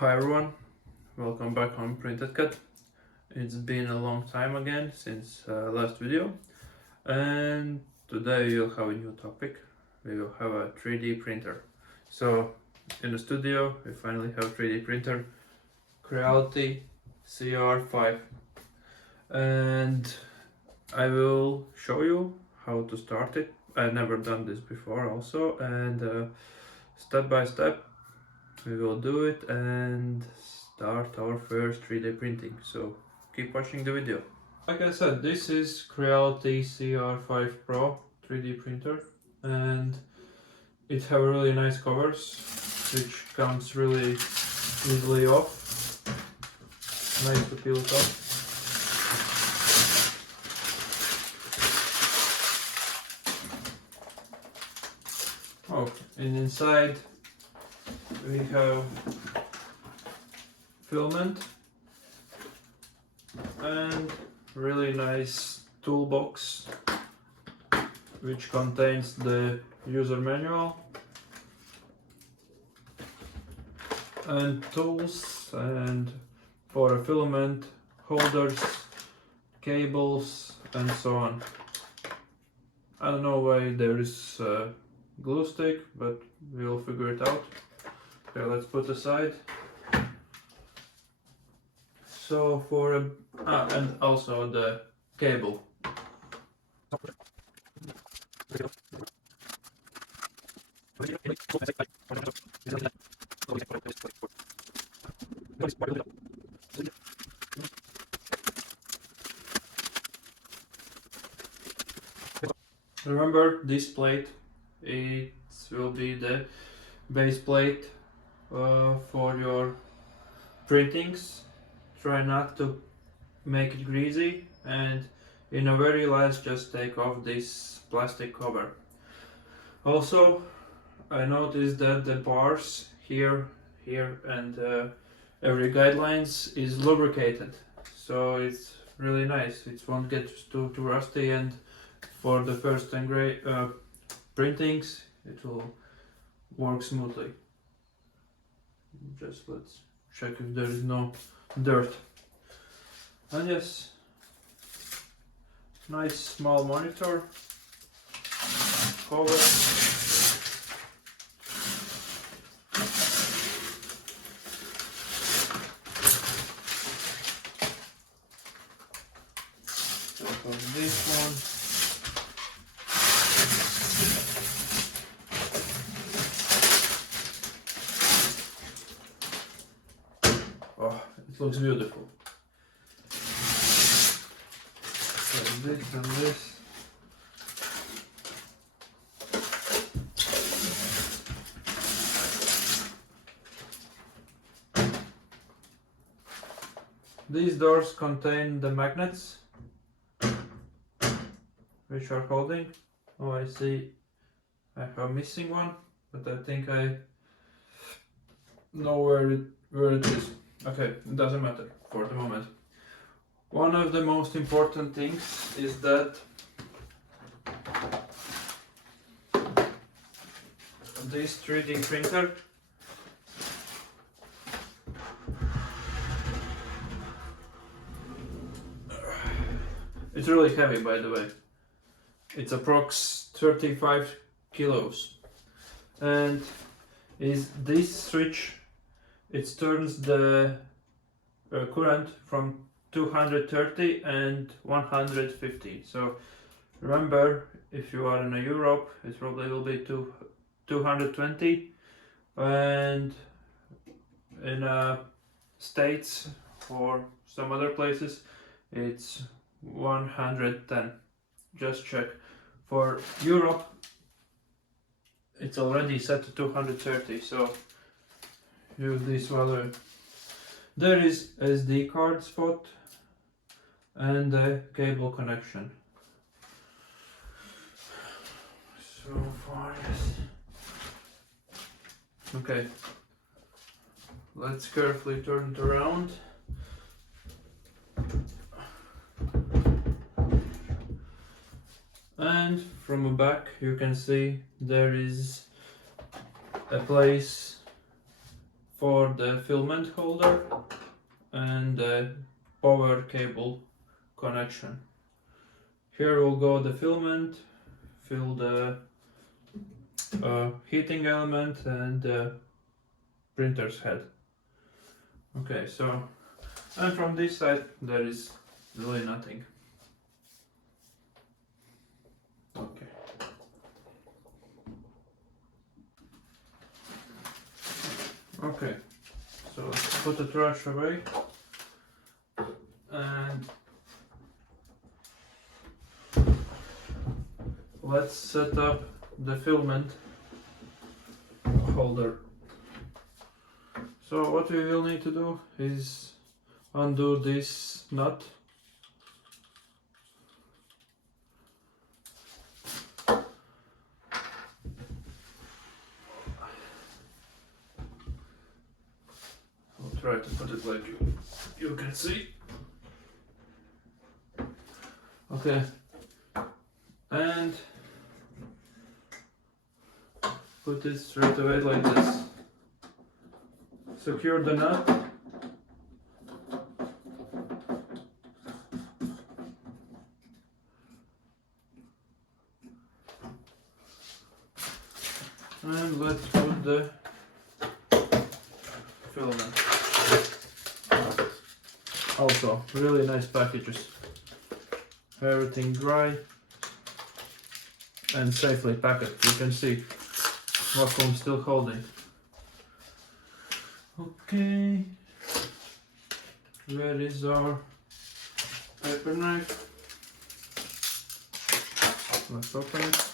Hi everyone, welcome back on PRINTEDCUT. It's been a long time again since last video, and today we'll have a new topic. We will have a 3D printer. So in the studio we finally have a 3D printer, Creality CR5, and I will show you how to start it. I've never done this before also, and step by step we will do it and start our first 3D printing. So keep watching the video. Like I said, this is Creality CR5 Pro 3D printer, and it have really nice covers which comes really easily off. Nice to peel it off. Oh, and inside we have filament and really nice toolbox which contains the user manual and tools and for a filament, holders, cables and so on. I don't know why there is a glue stick, but we'll figure it out. Okay, let's put aside. So for and also the cable. Remember this plate, it will be the base plate for your printings. Try not to make it greasy, and in a very last just take off this plastic cover. Also, I noticed that the bars here and every guidelines is lubricated, so it's really nice. It won't get too rusty, and for the first printings it will work smoothly. Just let's check if there is no dirt. And yes, nice small monitor cover. Check off this one. Oh, it looks beautiful. Like this and this. These doors contain the magnets which are holding. Oh, I see I have missing one, but I think I know where it is. Okay, it doesn't matter for the moment. One of the most important things is that this 3D printer it's really heavy, by the way. It's approx 35 kilos, and is this switch, it turns the current from 230 and 150. So remember, if you are in Europe, it probably will be 220, and in States or some other places it's 110. Just check. For Europe it's already set to 230, so use this value. There is SD card spot and the cable connection. So far, yes. Okay, let's carefully turn it around. And from the back you can see there is a place for the filament holder and the power cable connection. Here will go the filament, fill the heating element and the printer's head. Okay, so, and from this side there is really nothing. Okay. Okay, so let's put the trash away and let's set up the filament holder. So what we will need to do is undo this nut. I'll try to put it like you can see. Okay, and put it straight away like this. Secure the nut. And let's put the filament. Also, really nice packages. Everything dry and safely packed. You can see vacuum still holding. Okay, where is our paper knife? Let's open it.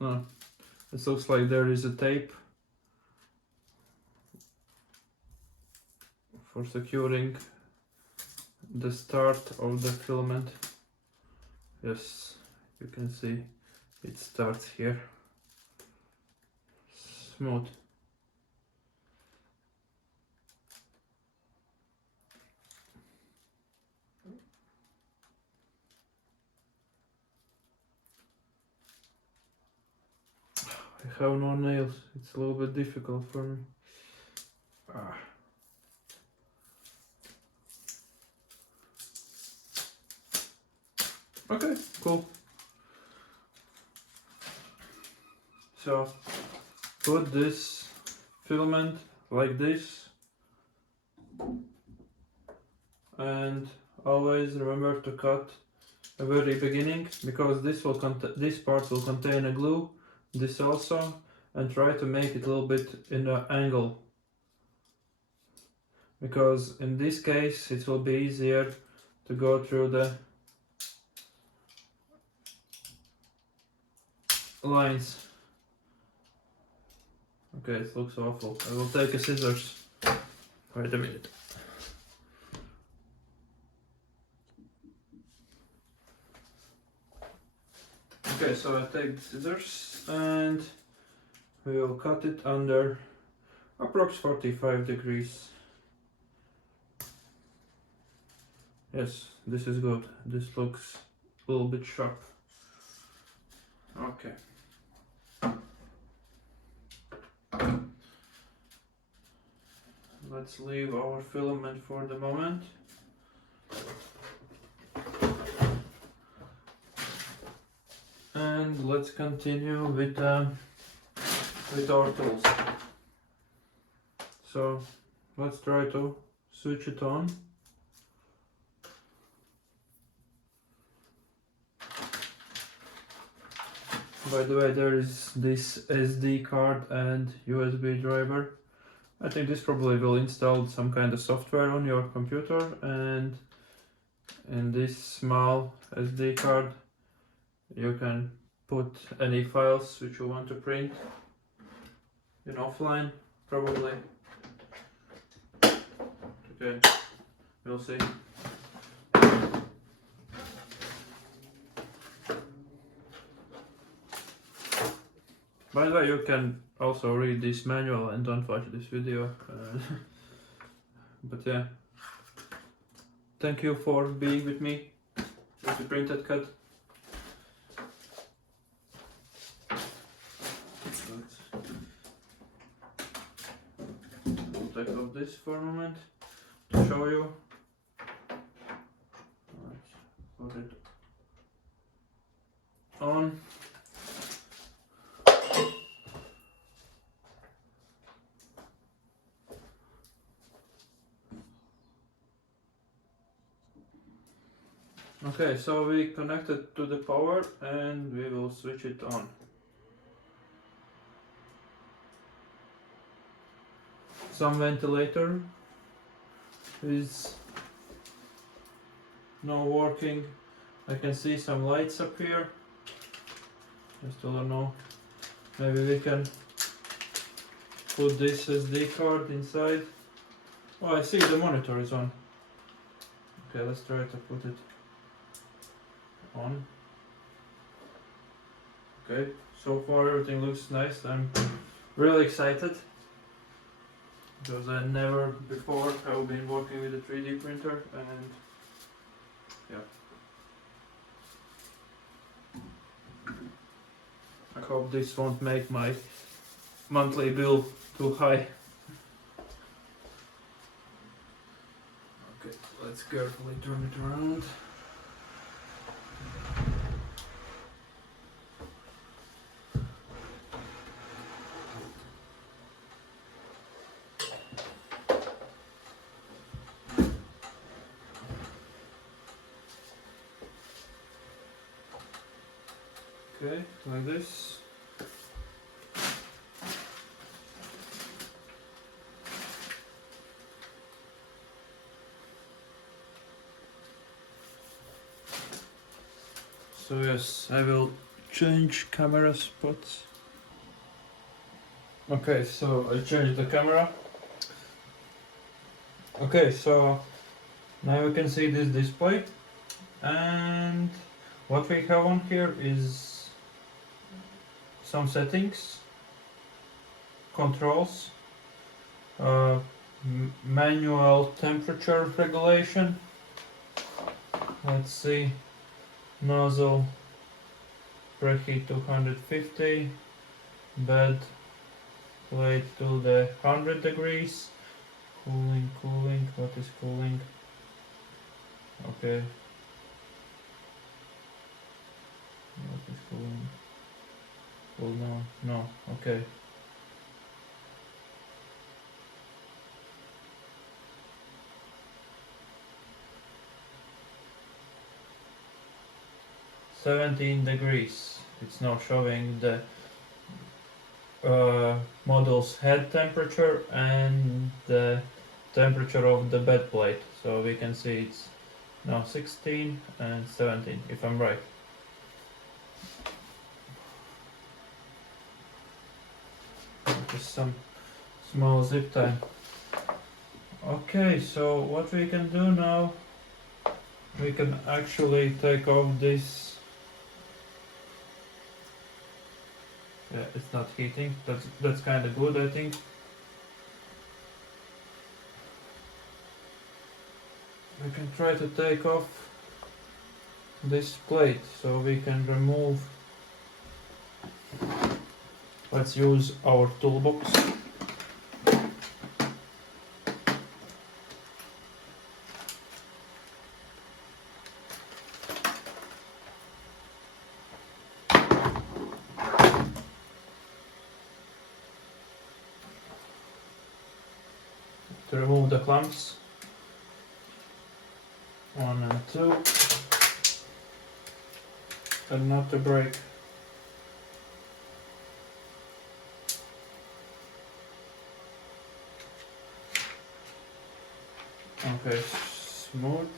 Oh, it looks like there is a tape for securing the start of the filament. Yes, you can see it starts here. Smooth. I have no nails, it's a little bit difficult for me. Okay, cool. So put this filament like this and always remember to cut a very beginning, because this part will contain a glue, this also, and try to make it a little bit in an angle, because in this case it will be easier to go through the lines. Okay, it looks awful. I will take a scissors. Wait a minute. Okay, so I take the scissors and we will cut it under approx 45 degrees. Yes, this is good. This looks a little bit sharp. Okay. Let's leave our filament for the moment. And let's continue with our tools. So let's try to switch it on. By the way, there is this SD card and USB driver. I think this probably will install some kind of software on your computer, and in this small SD card you can put any files which you want to print in offline, probably. Okay, we'll see. By the way, you can also read this manual and don't watch this video. But yeah, thank you for being with me with the printed cut. I'll take off this for a moment to show you. Let's put it on. Okay, so we connected to the power and we will switch it on. Some ventilator is now working. I can see some lights up here. Just don't know. Maybe we can put this SD card inside. Oh, I see the monitor is on. Okay, let's try to put it on. Okay, so far everything looks nice. I'm really excited because I never before have been working with a 3D printer, and yeah, I hope this won't make my monthly bill too high. Okay, let's carefully turn it around. Okay, like this. So yes, I will change camera spots. Okay, so I changed the camera. Okay, so now you can see this display, and what we have on here is some settings, controls, manual temperature regulation. Let's see, nozzle preheat 250, bed plate to the 100 degrees, cooling, what is cooling? Okay, what is cooling? Well, no, okay. $17. It's now showing the model's head temperature and the temperature of the bed plate. So we can see it's now 16 and 17, if I'm right. Just some small zip tie. Okay, so what we can do now, we can actually take off this. Yeah, it's not heating. That's kind of good, I think. We can try to take off this plate so we can remove. Let's use our toolbox. To remove the clamps. 1 and 2. And not to break. Okay, smooth.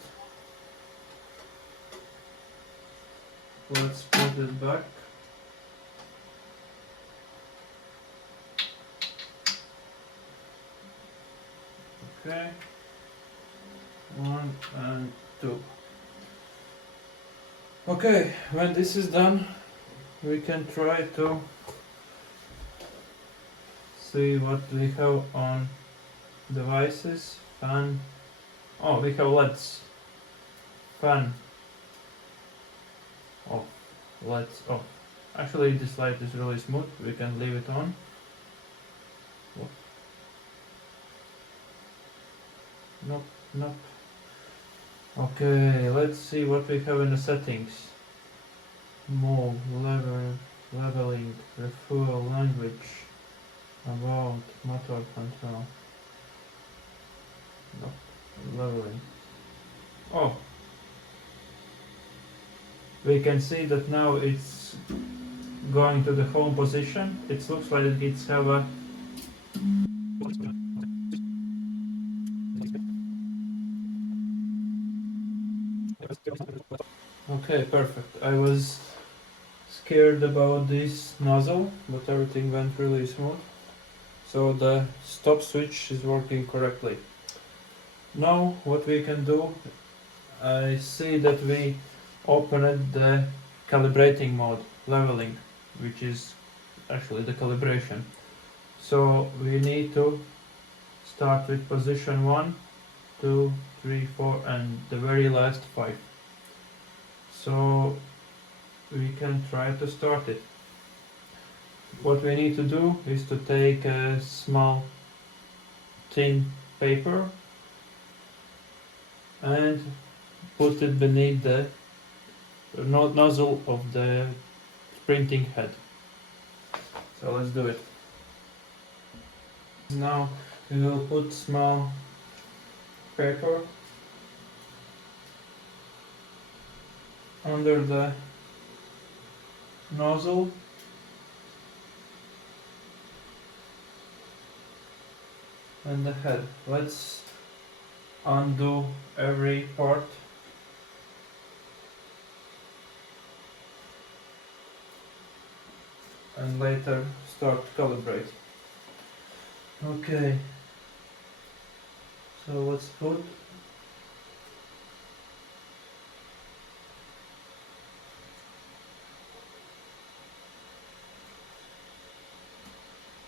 Let's put it back. Okay, 1 and 2. Okay, when this is done, we can try to see what we have on devices. Fan. Oh, we have LEDs. Fan. Off. LEDs off. Actually, this light is really smooth. We can leave it on. Nope, nope. Okay, let's see what we have in the settings. Move, leveling, refuel, language, about, motor control. Nope, leveling. Oh, we can see that now it's going to the home position. It looks like it's have a okay, perfect. I was scared about this nozzle, but everything went really smooth. So the stop switch is working correctly. Now what we can do, I see that we opened the calibrating mode, leveling, which is actually the calibration. So we need to start with position 1, 2, 3, 4 and the very last 5. So we can try to start it. What we need to do is to take a small thin paper and put it beneath the nozzle of the printing head. So let's do it. Now we will put small paper under the nozzle and the head. Let's undo every part. And later start to calibrate. Okay, so let's put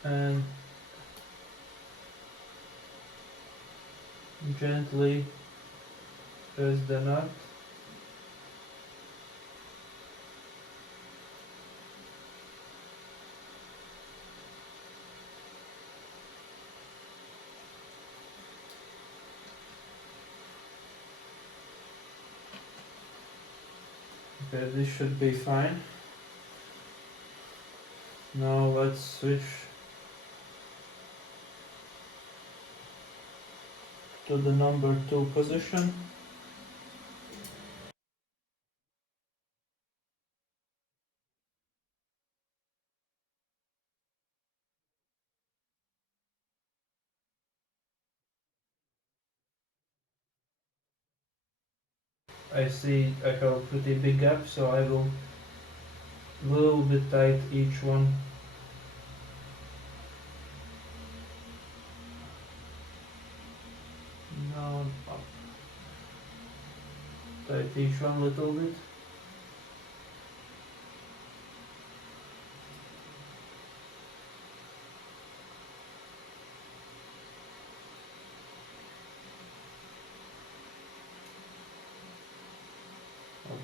and gently press the nut. Okay, this should be fine. Now let's switch to the number 2 position. I see I have a pretty big gap, so I will little bit tight each one. Now up. Tight each one a little bit.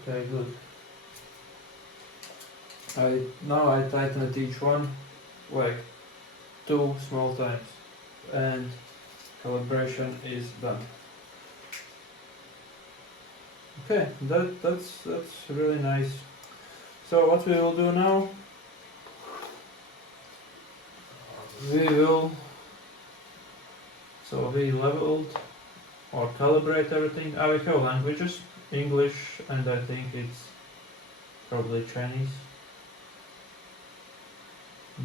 Okay, good. Now I tighten it each one like 2 small times and calibration is done. Okay, that's really nice. So what we will do now, we leveled or calibrate everything. We have languages, English and I think it's probably Chinese.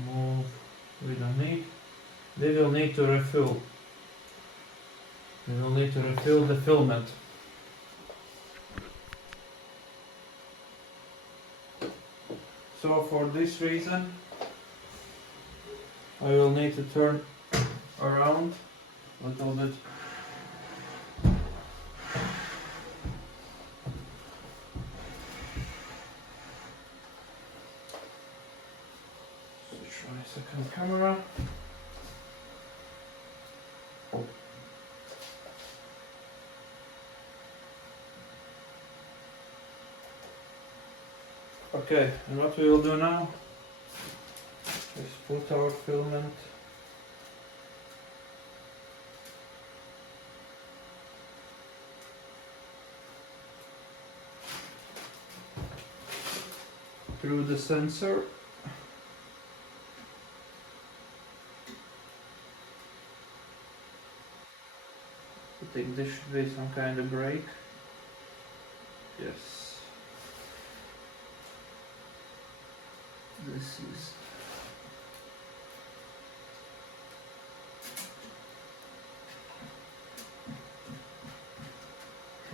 Move, we don't need. We will need to refill. We will need to refill the filament. So for this reason, I will need to turn around a little bit. Switch my second camera. Okay, and what we will do now is put our filament through the sensor. I think this should be some kind of break. Yes. This is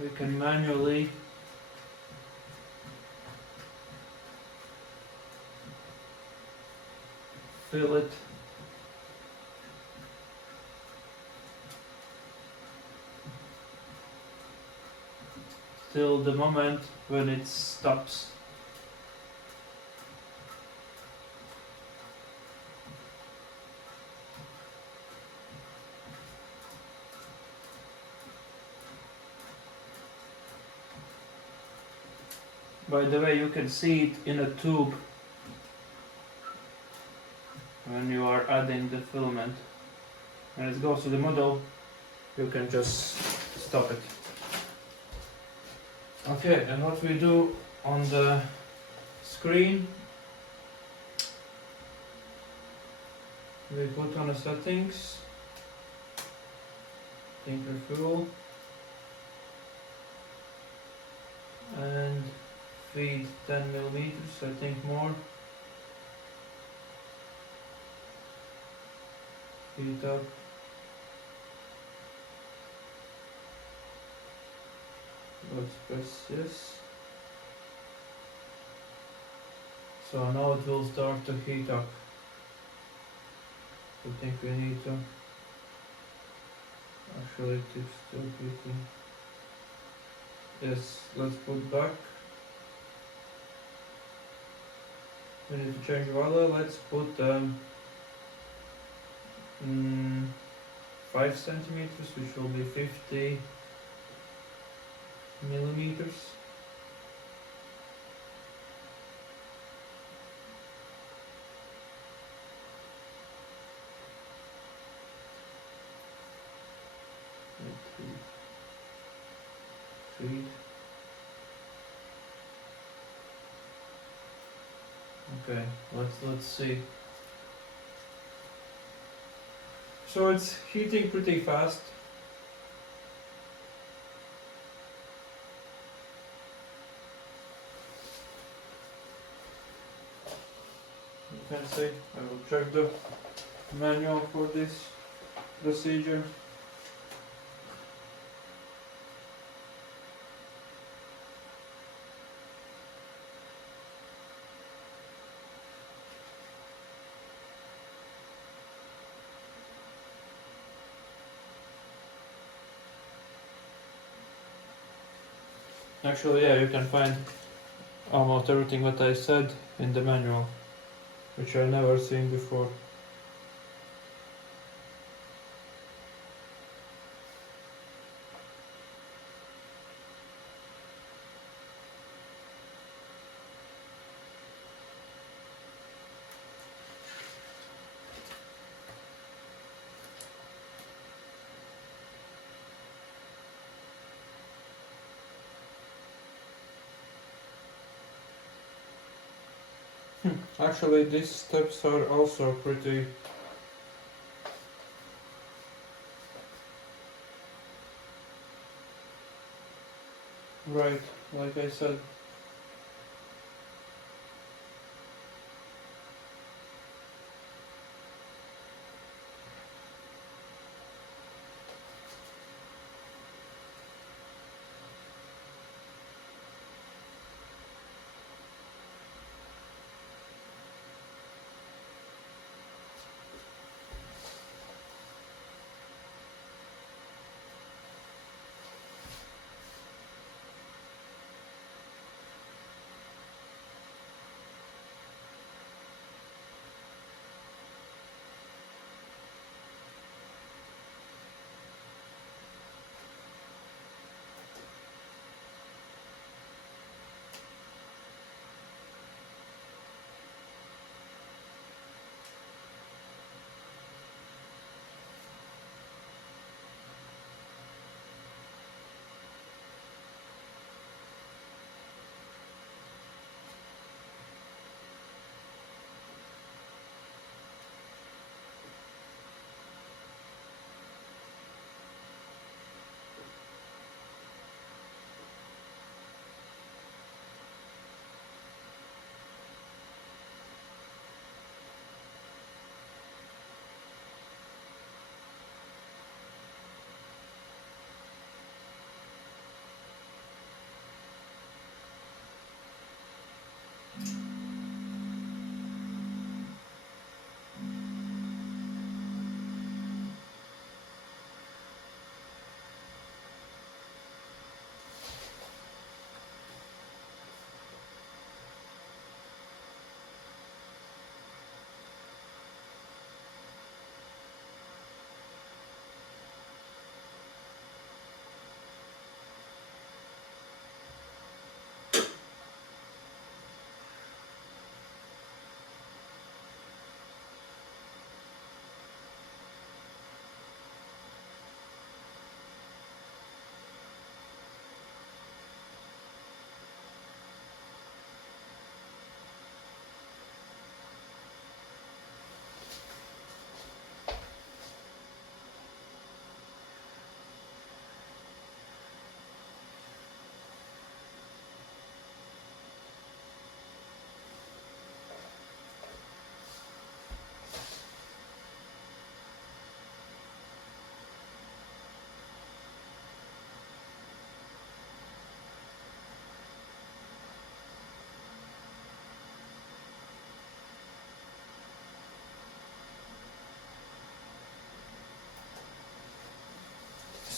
we can manually fill it till the moment when it stops. By the way, you can see it in a tube when you are adding the filament. When it goes to the model, you can just stop it. Okay, and what we do on the screen, we put on the settings, tinker fuel, and feed 10 millimeters, I think more. Heat up. Let's press yes. So now it will start to heat up. I think we need to. Actually, it is still heating. Yes, let's put back. We need to change value. Let's put 5 centimeters, which will be 50 millimeters. Feed. Okay, let's see. So it's heating pretty fast. You can see. I will check the manual for this procedure. Actually, yeah, you can find almost everything what I said in the manual, which I never seen before. Actually, these steps are also pretty right, like I said.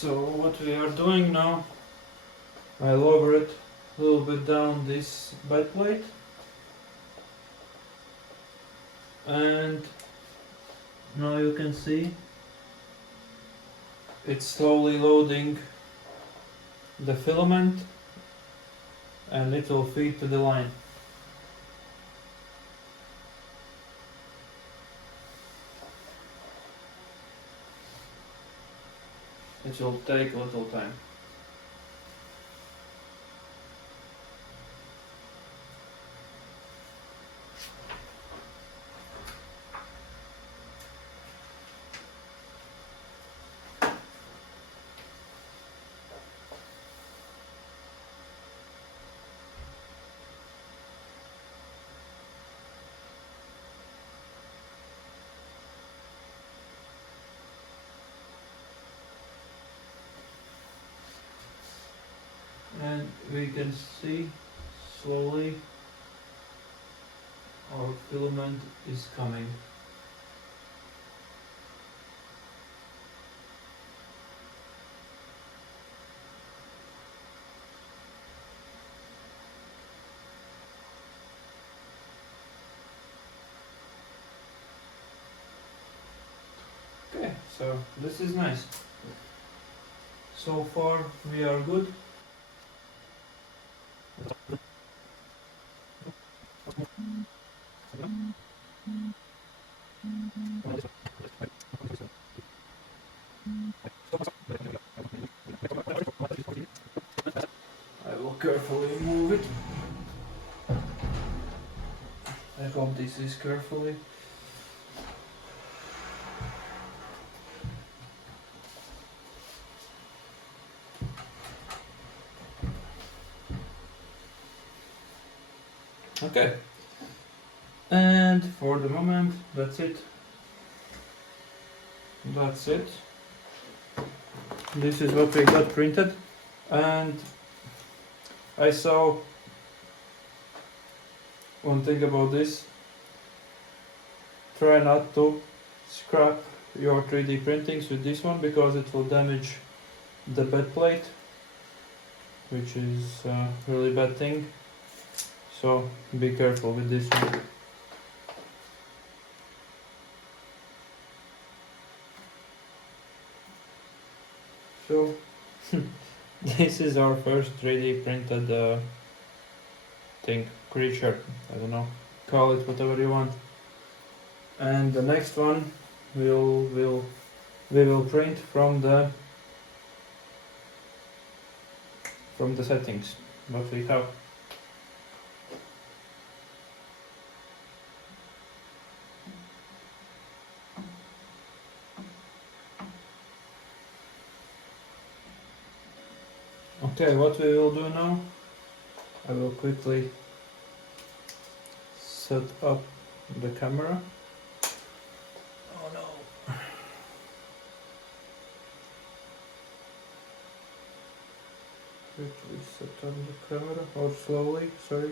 So what we are doing now, I lower it a little bit down this bed plate, and now you can see it's slowly loading the filament and it will feed to the line. It will take a little time. And we can see slowly our filament is coming. Okay, so this is nice. So far we are good. I will carefully move it. I hope this is carefully. Okay. And for the moment, that's it. That's it. This is what we got printed. And I saw one thing about this. Try not to scrap your 3D printings with this one because it will damage the bed plate, which is a really bad thing. So be careful with this one. So this is our first 3D printed thing, creature, I don't know, call it whatever you want. And the next one we will print from the settings what we have. Okay, what we will do now, I will quickly set up the camera. Oh no. Quickly set up the camera, or slowly, sorry.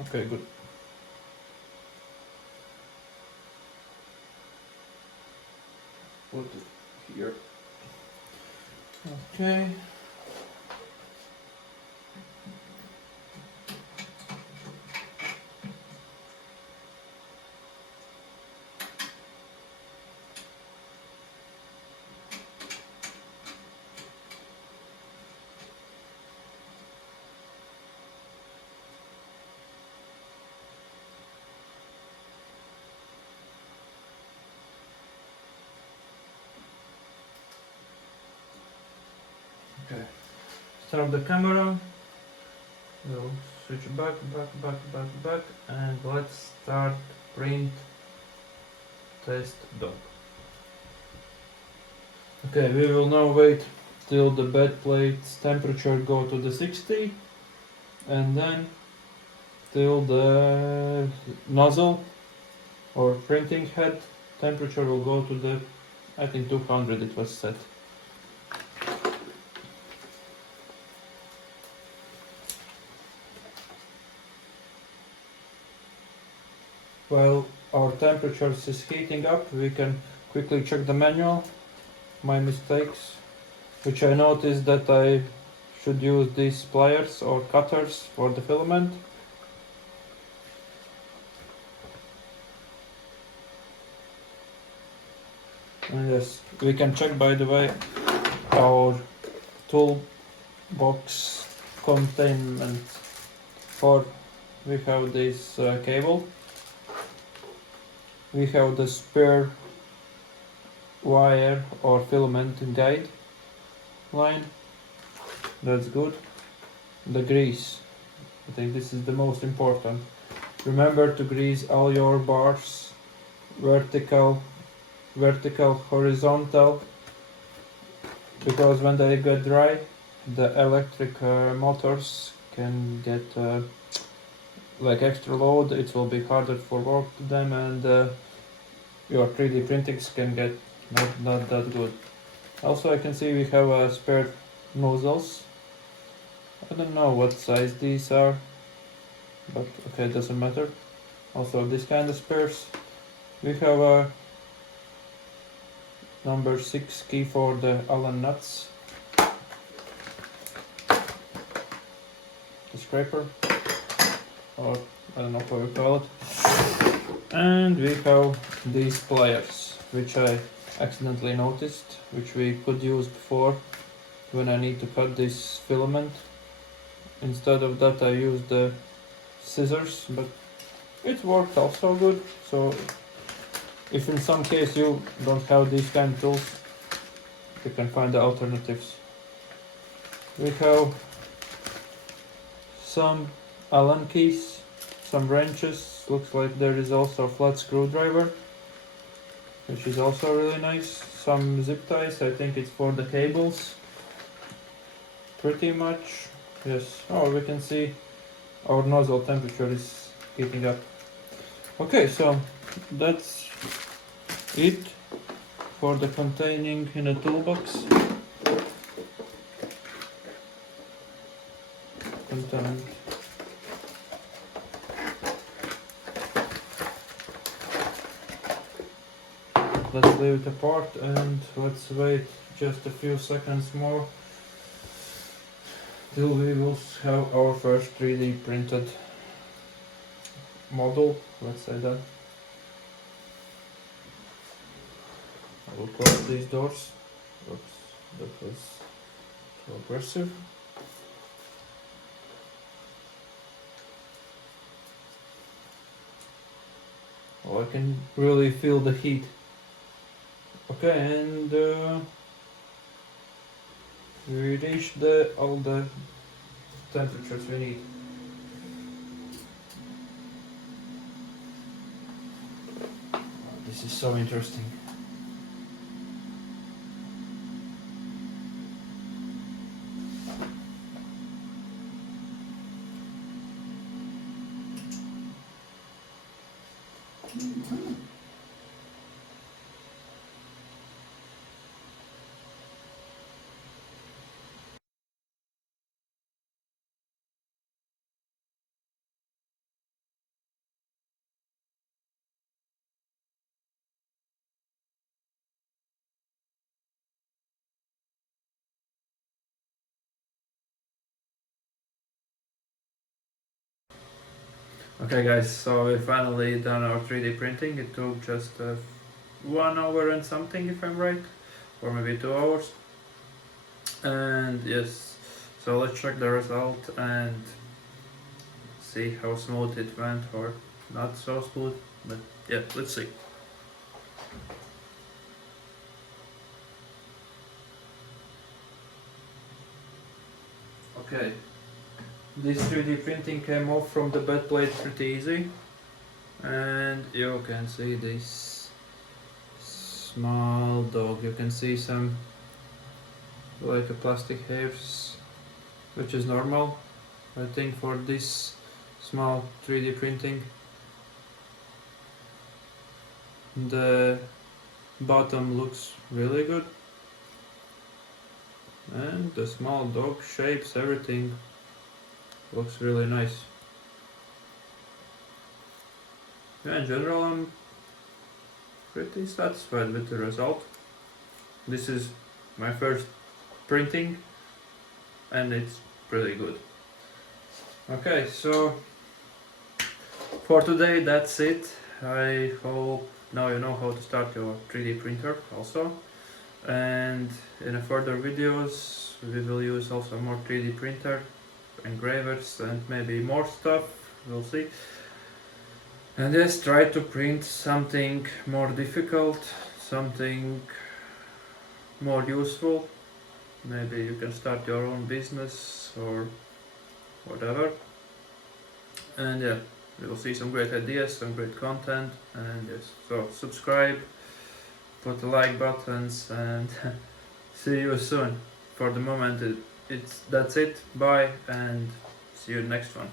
Okay, good. Put it here. Okay. Okay. Start the camera. We'll switch back, and let's start print test dot. Okay, we will now wait till the bed plate's temperature go to the 60, and then till the nozzle or printing head temperature will go to the, I think 200 it was set. While our temperature is heating up, we can quickly check the manual. My mistakes, which I noticed that I should use these pliers or cutters for the filament. And yes, we can check, by the way, our toolbox containment. For we have this cable, we have the spare wire or filament guide line. That's good. The grease, I think this is the most important. Remember to grease all your bars, vertical, horizontal, because when they get dry, the electric motors can get like extra load. It will be harder for work to them, and your 3D printings can get not that good. Also, I can see we have spare nozzles. I don't know what size these are, but okay, it doesn't matter. Also, this kind of spares. We have a number 6 key for the Allen nuts, the scraper, or I don't know how you call it. And we have these pliers, which I accidentally noticed, which we could use before when I need to cut this filament. Instead of that, I used the scissors, but it worked also good. So if in some case you don't have these kind of tools, you can find the alternatives. We have some Allen keys, some wrenches. Looks like there is also a flat screwdriver, which is also really nice. Some zip ties, I think it's for the cables. Pretty much, yes. Oh, we can see our nozzle temperature is heating up. Okay, so that's it for the containing in a toolbox. Contained. Let's leave it apart and let's wait just a few seconds more till we will have our first 3D printed model, let's say that. I will close these doors. Oops, that was too aggressive. Oh, I can really feel the heat. Okay, and we reached all the temperatures we need. This is so interesting. Okay guys, so we finally done our 3D printing. It took just 1 hour and something, if I'm right, or maybe 2 hours. And yes, so let's check the result and see how smooth it went, or not so smooth, but yeah, let's see. Okay, this 3D printing came off from the bed plate pretty easy, and you can see this small dog. You can see some like a plastic hairs, which is normal, I think, for this small 3D printing. The bottom looks really good, and the small dog shapes, everything looks really nice. Yeah, in general I'm pretty satisfied with the result. This is my first printing and it's pretty good. Okay, so for today that's it. I hope now you know how to start your 3D printer also. And in a further videos we will use also more 3D printer, engravers and maybe more stuff, we'll see. And yes, try to print something more difficult, something more useful. Maybe you can start your own business or whatever. And yeah, you will see some great ideas, some great content. And yes, so subscribe, put the like buttons, and see you soon. For the moment, that's it. Bye, and see you next one.